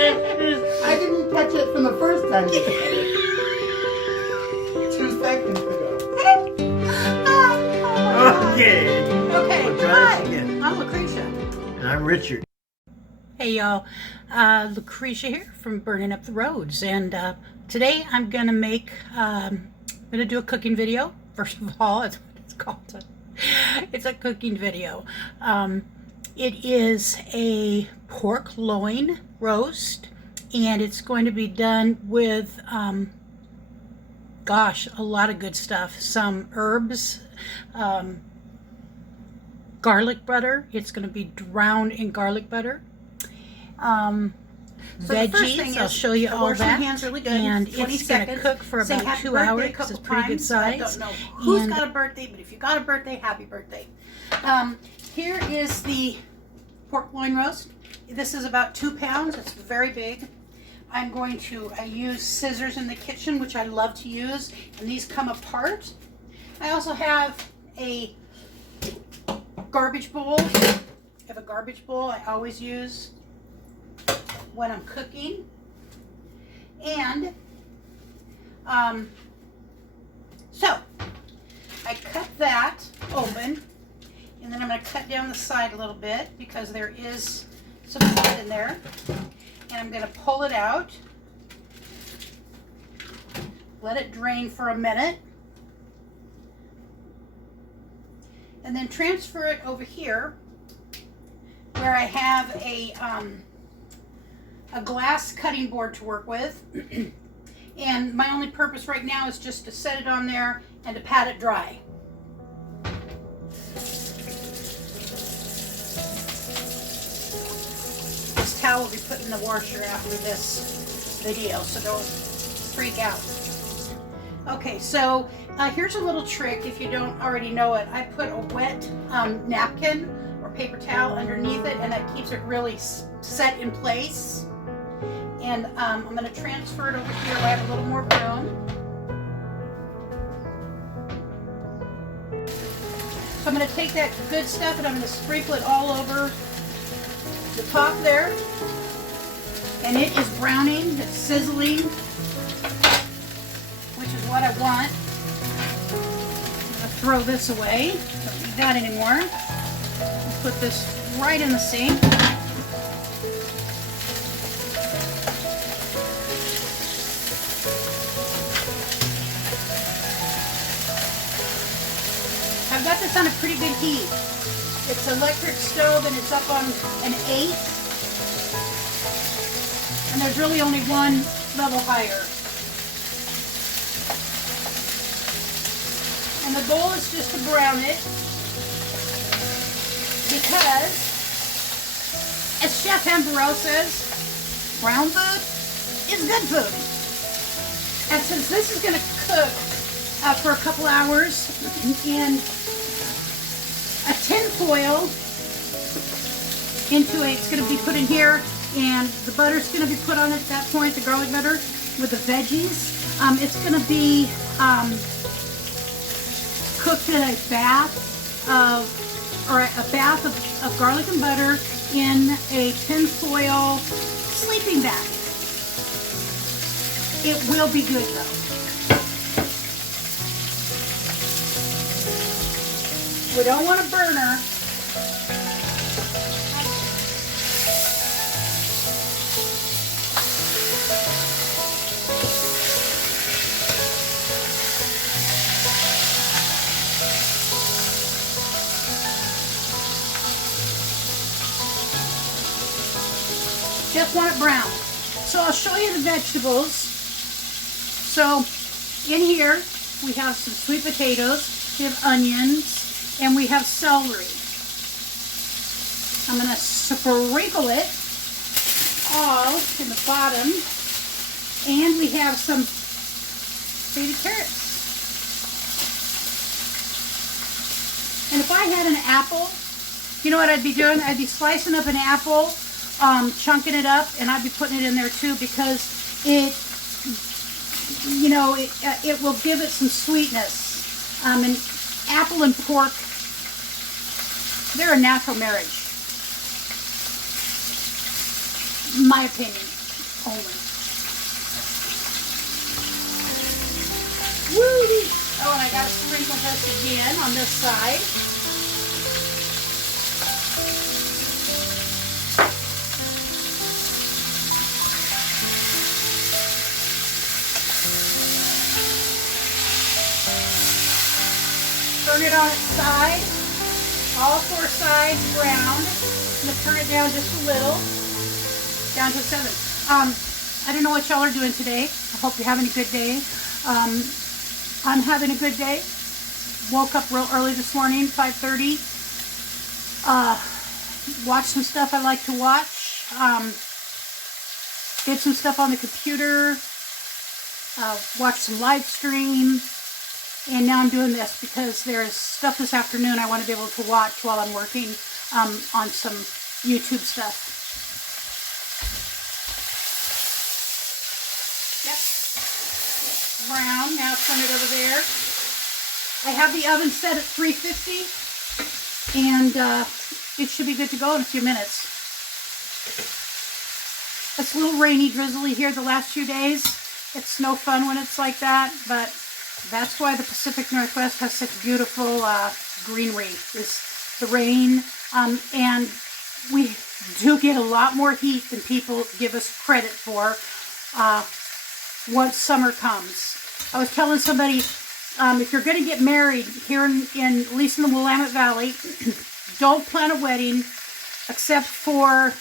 I didn't catch it from the first time you said it. 2 seconds ago. Okay. Okay, We'll try hi, this again. I'm Lucretia. And I'm Richard. Hey y'all, Lucretia here from Burning Up the Roads, and today I'm gonna make, I'm gonna do a cooking video. First of all, that's what it's called. It's a cooking video. It is a pork loin roast, and it's going to be done with, gosh, a lot of good stuff. Some herbs, garlic butter. It's going to be drowned in garlic butter. So the first thing Veggies, is, I'll show you all wash your that. hands really good, And 20 it's going to seconds. cook for Say about happy 2 birthday hours a because couple it's pretty good times. I size. don't know who's And got a birthday, but if you got a birthday, happy birthday. Here is the pork loin roast. This is about 2 pounds. It's very big. I'm going to use scissors in the kitchen, which I love to use, and these come apart. I also have a garbage bowl. I have a garbage bowl I always use when I'm cooking. And so I cut that open, and then I'm going to cut down the side a little bit because there is some blood in there, and I'm going to pull it out, let it drain for a minute, and then transfer it over here where I have a glass cutting board to work with. And my only purpose right now is just to set it on there and to pat it dry. This towel will be put in the washer after this video, so don't freak out. Okay, so here's a little trick if you don't already know it. I put a wet napkin or paper towel underneath it, and that keeps it really set in place. And I'm going to transfer it over here where I have a little more room. So I'm going to take that good stuff and I'm going to sprinkle it all over the top there. And it is browning, it's sizzling, which is what I want. I'm going to throw this away. Don't need that anymore. I'll put this right in the sink. I've got this on a pretty good heat. It's an electric stove and it's up on an 8. And there's really only one level higher. And the goal is just to brown it, because, as Chef Ambrose says, brown food is good food. And since this is going to cook for a couple hours in a tin foil it's going to be put in here, and the butter's going to be put on it at that point, the garlic butter with the veggies. It's going to be cooked in a bath of garlic and butter in a tin foil sleeping bag. It will be good though. We don't want a burner. Just want it brown. So I'll show you the vegetables. So in here we have some sweet potatoes, we have onions, and we have celery. I'm going to sprinkle it all in the bottom, and we have some baby carrots. And if I had an apple, you know what I'd be doing? I'd be slicing up an apple, chunking it up, and I'd be putting it in there too, because it, you know, it will give it some sweetness. And apple and pork, they're a natural marriage, in my opinion. only. Woo! Oh, and I gotta sprinkle this again on this side. Turn it on its side. All 4 sides brown. I'm gonna turn it down just a little. Down to 7. I don't know what y'all are doing today. I hope you're having a good day. I'm having a good day. Woke up real early this morning, 5:30. Watched some stuff I like to watch. Did some stuff on the computer. Watched some live stream. And now I'm doing this because there's stuff this afternoon I want to be able to watch while I'm working on some YouTube stuff. Yep. Brown. Now turn it over there. I have the oven set at 350 and it should be good to go in a few minutes. It's a little rainy, drizzly here the last few days. It's no fun when it's like that, but that's why the Pacific Northwest has such beautiful greenery, is the rain. And we do get a lot more heat than people give us credit for once summer comes. I was telling somebody, if you're going to get married here in at least in the Willamette Valley, don't plan a wedding except for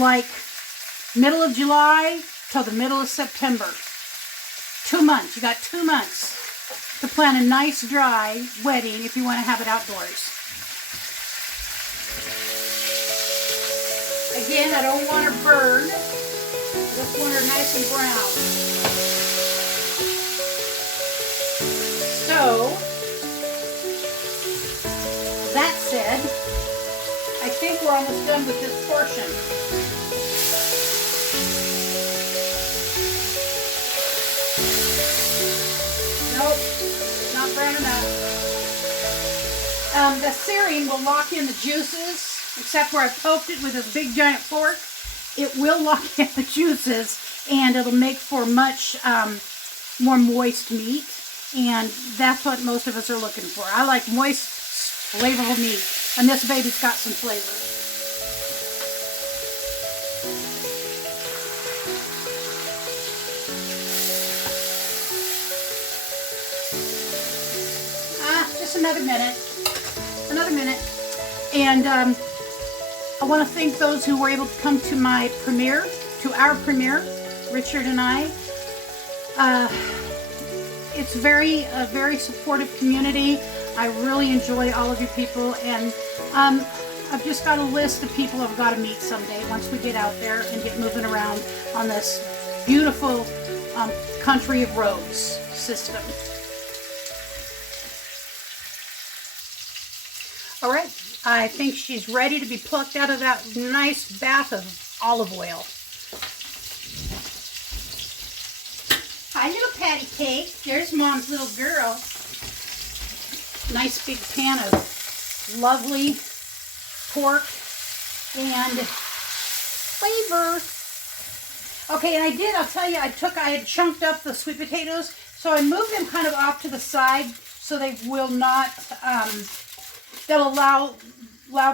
like middle of July till the middle of September. 2 months. You got 2 months to plan a nice dry wedding if you want to have it outdoors. Again, I don't want her burned. I just want her nice and brown. So, that said, I think we're almost done with this portion. Nope, not brown enough. The searing will lock in the juices, except where I poked it with this big giant fork. It will lock in the juices, and it'll make for much more moist meat, and that's what most of us are looking for. I like moist, flavorful meat, and this baby's got some flavor. Just another minute. And I want to thank those who were able to come to my premiere, to our premiere, Richard and I. It's a very supportive community. I really enjoy all of you people, and I've just got a list of people I've got to meet someday once we get out there and get moving around on this beautiful country of roads system. All right, I think she's ready to be plucked out of that nice bath of olive oil. Hi, little patty cake. There's Mom's little girl. Nice big pan of lovely pork and flavor. Okay, and I'll tell you, I had chunked up the sweet potatoes, so I moved them kind of off to the side so they will not, they'll allow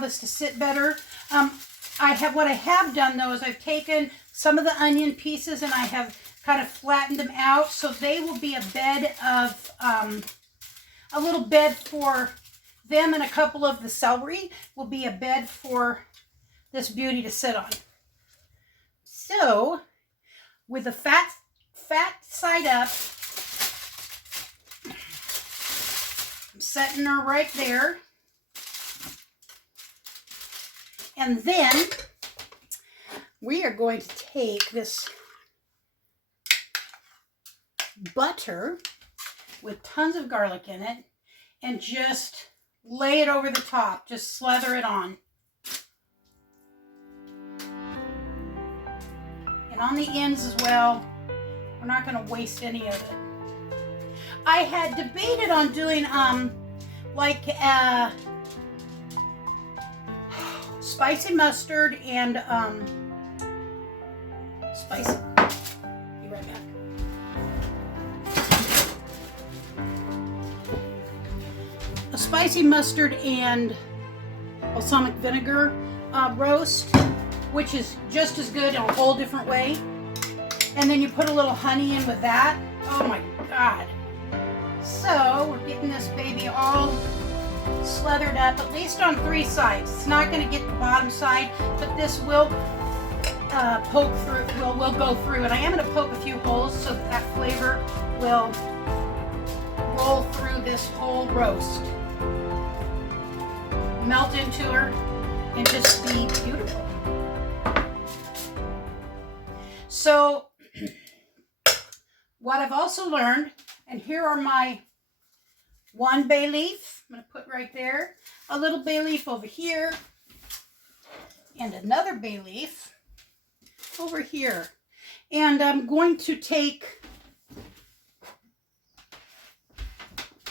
this to sit better. What I have done though is I've taken some of the onion pieces and I have kind of flattened them out, so they will be a bed of, a little bed for them, and a couple of the celery will be a bed for this beauty to sit on. So, with the fat side up, I'm setting her right there. And then we are going to take this butter with tons of garlic in it and just lay it over the top. Just slather it on. And on the ends as well. We're not going to waste any of it. I had debated on doing spicy mustard and spice it. Be right back. A spicy mustard and balsamic vinegar roast, which is just as good in a whole different way. And then you put a little honey in with that. Oh my God. So we're getting this baby all slathered up, at least on 3 sides. It's not going to get the bottom side, but this will poke through, will go through. And I am going to poke a few holes so that that flavor will roll through this whole roast. Melt into her and just be beautiful. So what I've also learned, and here are my 1 bay leaf. I'm going to put right there. A little bay leaf over here. And another bay leaf over here. And I'm going to take,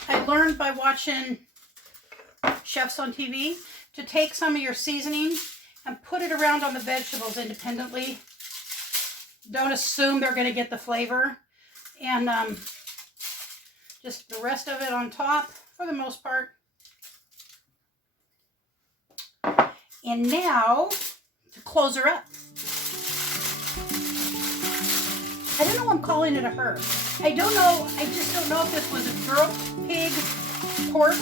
I learned by watching chefs on TV to take some of your seasoning and put it around on the vegetables independently. Don't assume they're going to get the flavor. And just the rest of it on top for the most part. And now to close her up. I don't know why I'm calling it a her. I don't know. I just don't know if this was a girl, pig, pork,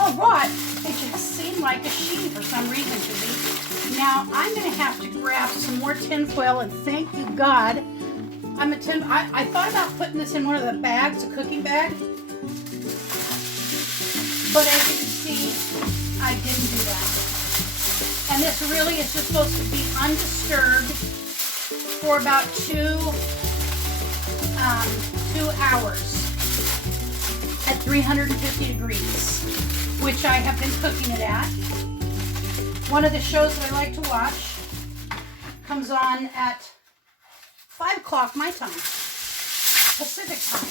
or what. It just seemed like a she for some reason to me. Now I'm going to have to grab some more tin foil, and thank you God. I thought about putting this in one of the bags, a cooking bag. But as you can see, I didn't do that. And this really is just supposed to be undisturbed for about 2 hours at 350 degrees, which I have been cooking it at. One of the shows that I like to watch comes on at 5 o'clock my time, Pacific time.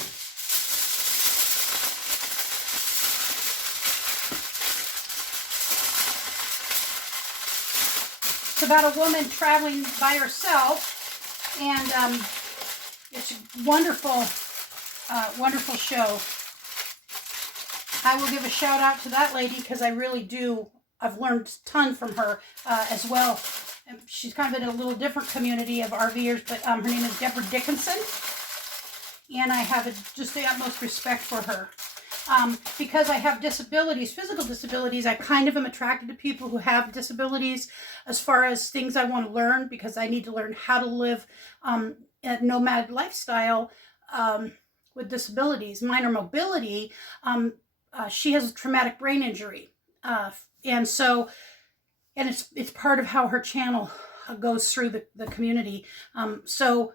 It's about a woman traveling by herself, and it's a wonderful, wonderful show. I will give a shout out to that lady because I really do. I've learned a ton from her as well. She's kind of in a little different community of RVers, but her name is Deborah Dickinson, and I have just the utmost respect for her. Because I have disabilities, physical disabilities, I kind of am attracted to people who have disabilities as far as things I want to learn, because I need to learn how to live a nomad lifestyle with disabilities. Minor mobility, she has a traumatic brain injury, and it's part of how her channel goes through the community. So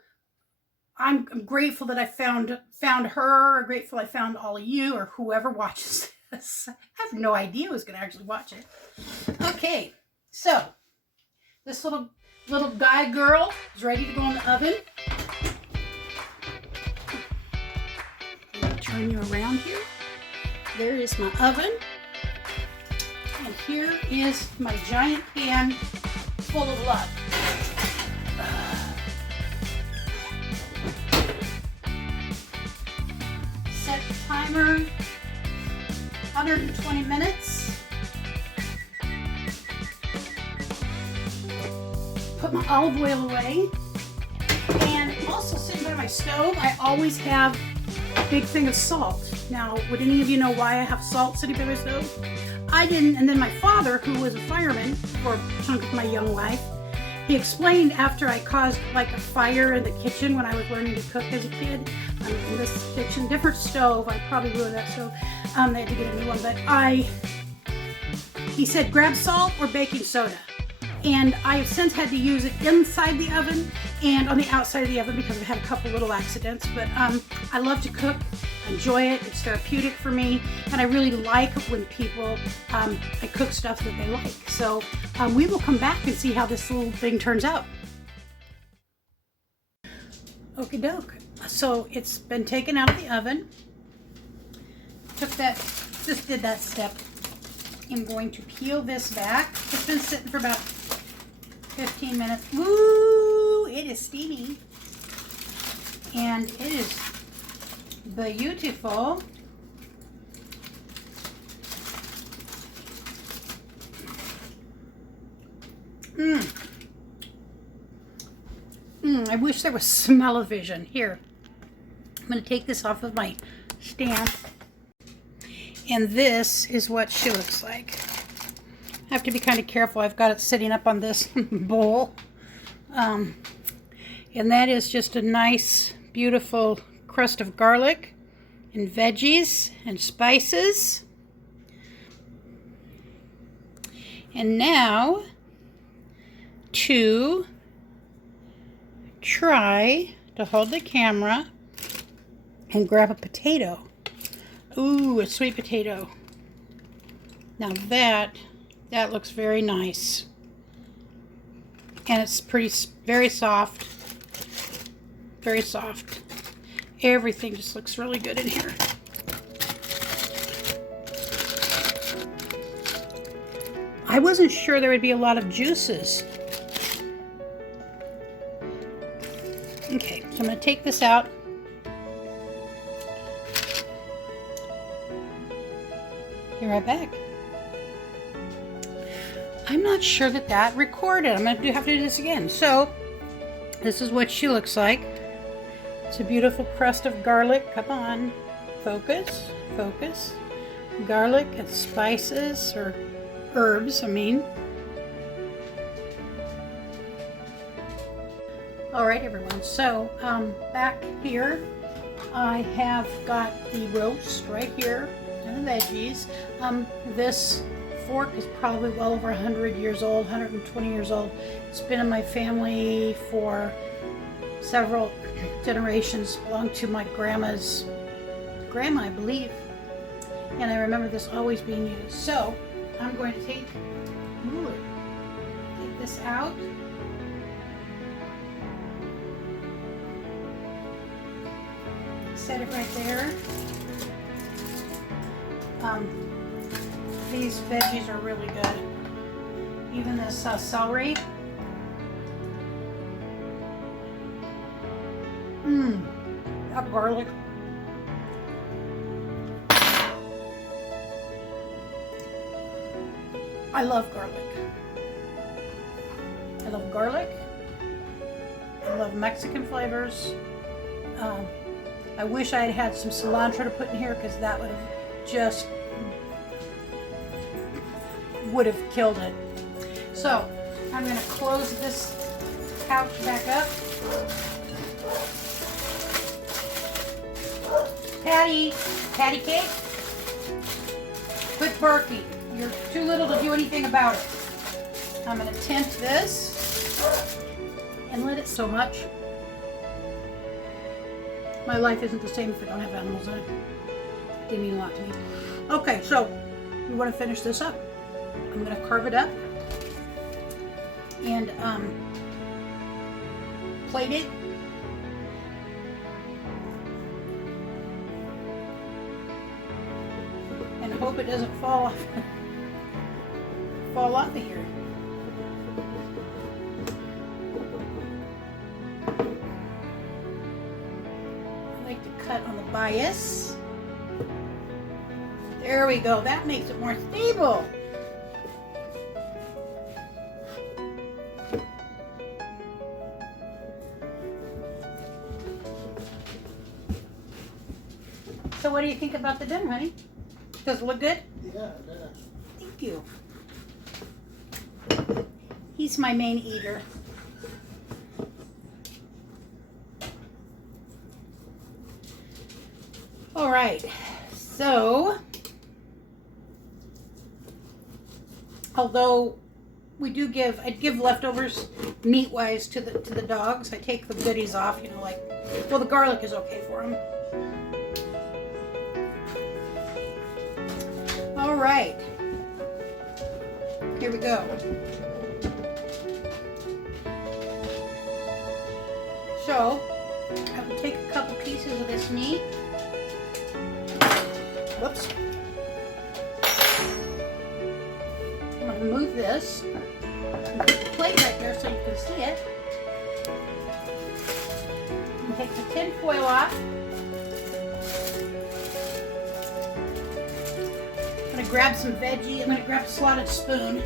I'm grateful that I found her. I'm grateful I found all of you, or whoever watches this. I have no idea who's going to actually watch it. Okay, so this little guy girl is ready to go in the oven. Let me turn you around here. There is my oven. And here is my giant pan full of love. Set the timer, 120 minutes. Put my olive oil away. And also sitting by my stove, I always have a big thing of salt. Now, would any of you know why I have salt sitting by my stove? I didn't, and then my father, who was a fireman for a chunk of my young life, he explained after I caused like a fire in the kitchen when I was learning to cook as a kid, in this kitchen, different stove, I probably ruined that stove, they had to get a new one, but he said grab salt or baking soda. And I have since had to use it inside the oven and on the outside of the oven because I've had a couple little accidents. But I love to cook, enjoy it, it's therapeutic for me, and I really like when people, I cook stuff that they like. So we will come back and see how this little thing turns out. Okie doke. So it's been taken out of the oven. Just did that step. I'm going to peel this back. It's been sitting for about 15 minutes. Woo! It is steamy. And it is beautiful. I wish there was smell-o-vision. Here, I'm going to take this off of my stand. And this is what she looks like. I have to be kind of careful. I've got it sitting up on this bowl. And that is just a nice, beautiful crust of garlic and veggies and spices. And now to try to hold the camera and grab a potato. Ooh, a sweet potato. Now that looks very nice. And it's very soft. Very soft. Everything just looks really good in here. I wasn't sure there would be a lot of juices. Okay, so I'm going to take this out. Be right back. I'm not sure that recorded. I'm going to have to do this again. So, this is what she looks like. It's a beautiful crust of garlic. Come on. Focus. Focus. Garlic and spices, or herbs, I mean. Alright everyone, so back here I have got the roast right here and the veggies. This fork is probably well over 100 years old, 120 years old. It's been in my family for several generations. Belonged to my grandma's grandma, I believe. And I remember this always being used. So I'm going to take this out. Set it right there. These veggies are really good. Even this celery. That garlic. I love garlic. I love garlic. I love Mexican flavors. I wish I had had some cilantro to put in here, because that would have killed it. So I'm going to close this couch back up. Patty cake, quit barking. You're too little to do anything about it. I'm going to tint this and let it so much. My life isn't the same if I don't have animals in it. They mean a lot to me. Okay, so we want to finish this up. I'm going to carve it up and plate it. And hope it doesn't fall off of here. Cut on the bias. There we go. That makes it more stable. So what do you think about the dinner, honey? Does it look good? Yeah. Thank you. He's my main eater. All right, so although I'd give leftovers meat-wise to the dogs. I take the goodies off, you know, like, well, the garlic is okay for them. All right, here we go. So I will take a couple pieces of this meat. Whoops. I'm going to move this. put the plate right there so you can see it. And take the tin foil off. I'm going to grab some veggie. I'm going to grab a slotted spoon.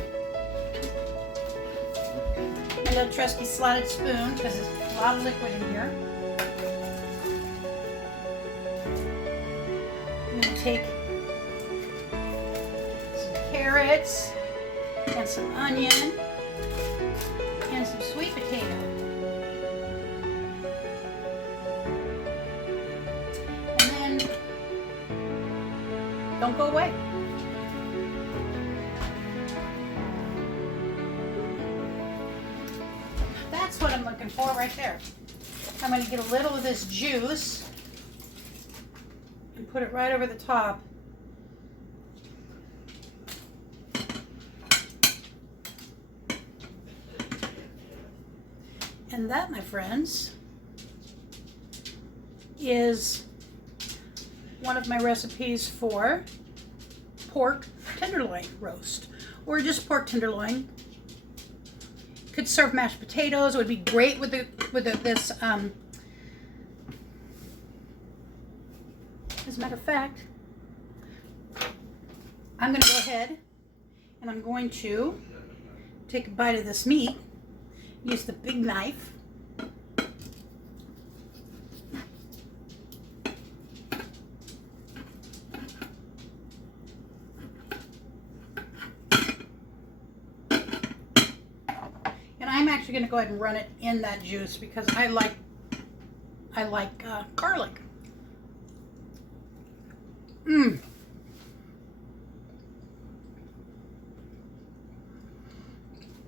My little trusty slotted spoon because there's a lot of liquid in here. I'm going to take some carrots and some onion and some sweet potato. And then, don't go away. That's what I'm looking for right there. I'm going to get a little of this juice and put it right over the top. And that, my friends, is one of my recipes for pork tenderloin roast, or just pork tenderloin. Could serve mashed potatoes. It would be great with this. As a matter of fact, I'm going to go ahead and I'm going to take a bite of this meat. Use the big knife. And I'm actually going to go ahead and run it in that juice because I like garlic. Mmm.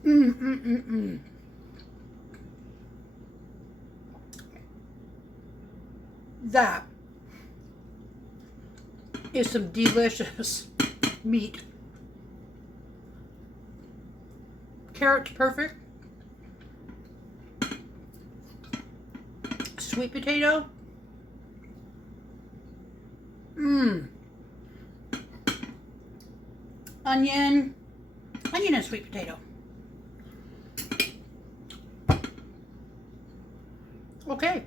Mmm, mmm, mmm, mmm. That is some delicious meat. Carrot's perfect. Sweet potato. Mmm. Onion and sweet potato. Okay.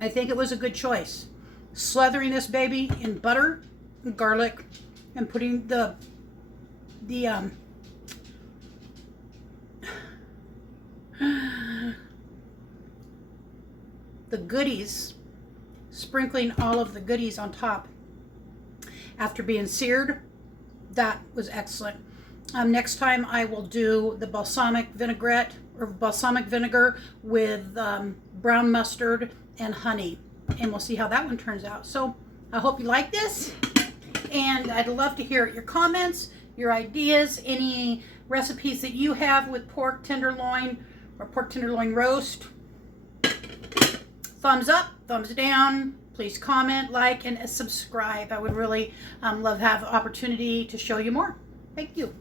I think it was a good choice. Slathering this baby in butter and garlic and putting the goodies, sprinkling all of the goodies on top after being seared. That was excellent. Next time I will do the balsamic vinaigrette or balsamic vinegar with brown mustard and honey, and we'll see how that one turns out. So I hope you like this, and I'd love to hear your comments, your ideas, any recipes that you have with pork tenderloin or pork tenderloin roast. Thumbs up, thumbs down. Please comment, like, and subscribe. I would really love to have the opportunity to show you more. Thank you.